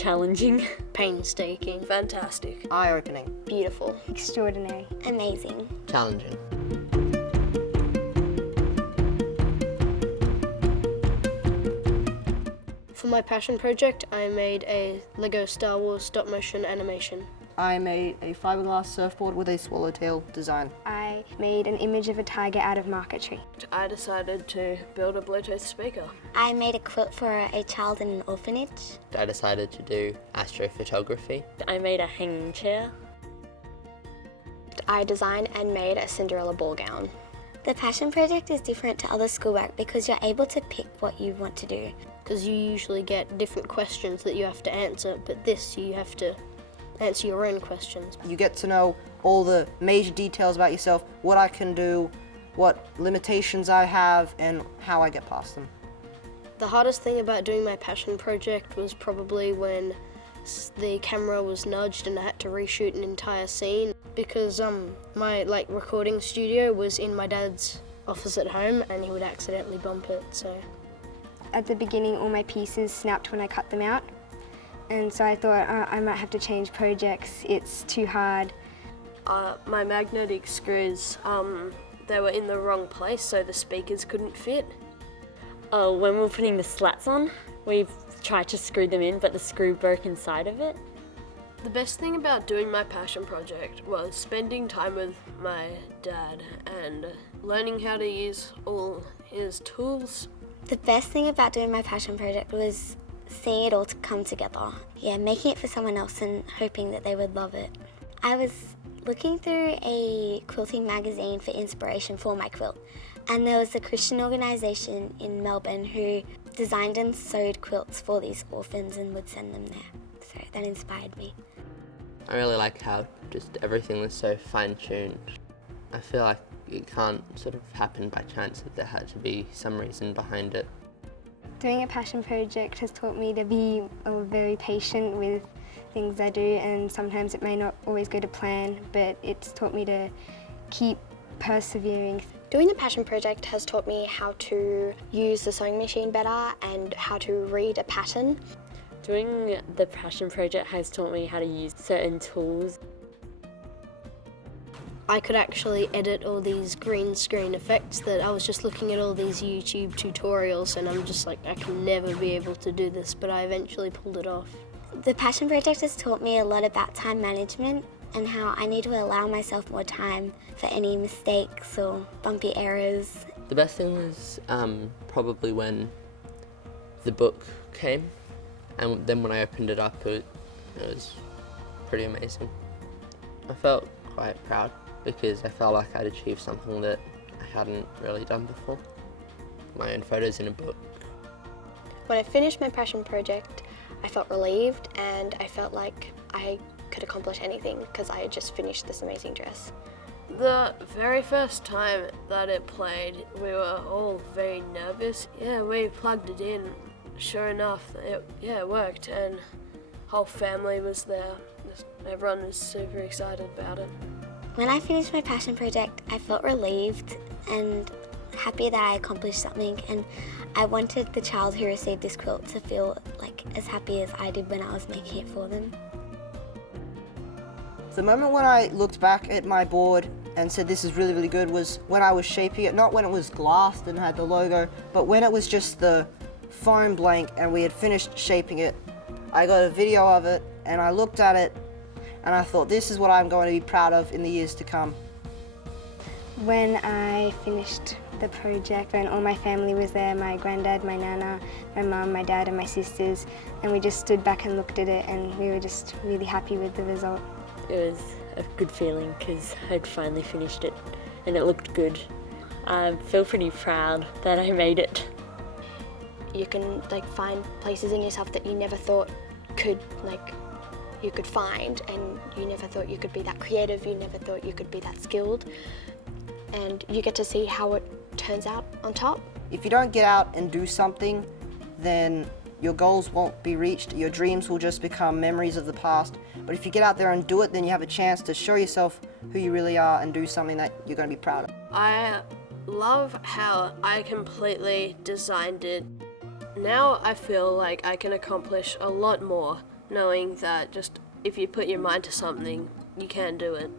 Challenging. Painstaking. Fantastic. Eye-opening. Beautiful. Extraordinary. Amazing. Challenging. For my passion project, I made a Lego Star Wars stop-motion animation. I made a fiberglass surfboard with a swallowtail design. I made an image of a tiger out of marquetry. I decided to build a Bluetooth speaker. I made a quilt for a child in an orphanage. I decided to do astrophotography. I made a hanging chair. I designed and made a Cinderella ball gown. The passion project is different to other schoolwork because you're able to pick what you want to do. Because you usually get different questions that you have to answer, but this you have to answer your own questions. You get to know all the major details about yourself, what I can do, what limitations I have, and how I get past them. The hardest thing about doing my passion project was probably when the camera was nudged and I had to reshoot an entire scene because my recording studio was in my dad's office at home and he would accidentally bump it, so. At the beginning, all my pieces snapped when I cut them out. And so I thought, I might have to change projects, it's too hard. My magnetic screws, they were in the wrong place, so the speakers couldn't fit. Oh, when we were putting the slats on, we tried to screw them in, but the screw broke inside of it. The best thing about doing my passion project was spending time with my dad and learning how to use all his tools. The best thing about doing my passion project was seeing it all to come together. Yeah, making it for someone else and hoping that they would love it. I was looking through a quilting magazine for inspiration for my quilt, and there was a Christian organisation in Melbourne who designed and sewed quilts for these orphans and would send them there. So that inspired me. I really like how just everything was so fine-tuned. I feel like it can't sort of happen by chance, that there had to be some reason behind it. Doing a passion project has taught me to be very patient with things I do, and sometimes it may not always go to plan, but it's taught me to keep persevering. Doing the passion project has taught me how to use the sewing machine better and how to read a pattern. Doing the passion project has taught me how to use certain tools. I could actually edit all these green screen effects that I was just looking at all these YouTube tutorials and I'm just like, I can never be able to do this, but I eventually pulled it off. The passion project has taught me a lot about time management and how I need to allow myself more time for any mistakes or bumpy errors. The best thing was probably when the book came, and then when I opened it up, it was pretty amazing. I felt quite proud because I felt like I'd achieved something that I hadn't really done before. My own photos in a book. When I finished my passion project, I felt relieved and I felt like I could accomplish anything because I had just finished this amazing dress. The very first time that it played, we were all very nervous. Yeah, we plugged it in. Sure enough, it worked, and whole family was there. Everyone was super excited about it. When I finished my passion project, I felt relieved and happy that I accomplished something, and I wanted the child who received this quilt to feel like as happy as I did when I was making it for them. The moment when I looked back at my board and said this is really, really good was when I was shaping it, not when it was glassed and had the logo, but when it was just the foam blank and we had finished shaping it. I got a video of it and I looked at it and I thought, this is what I'm going to be proud of in the years to come. When I finished the project, when all my family was there, my granddad, my nana, my mum, my dad and my sisters, and we just stood back and looked at it and we were just really happy with the result. It was a good feeling because I'd finally finished it and it looked good. I feel pretty proud that I made it. You can find places in yourself that you never thought you could find, and you never thought you could be that creative, you never thought you could be that skilled, and you get to see how it turns out on top. If you don't get out and do something, then your goals won't be reached, your dreams will just become memories of the past. But if you get out there and do it, then you have a chance to show yourself who you really are and do something that you're going to be proud of. I love how I completely designed it. Now I feel like I can accomplish a lot more knowing that just if you put your mind to something, you can do it.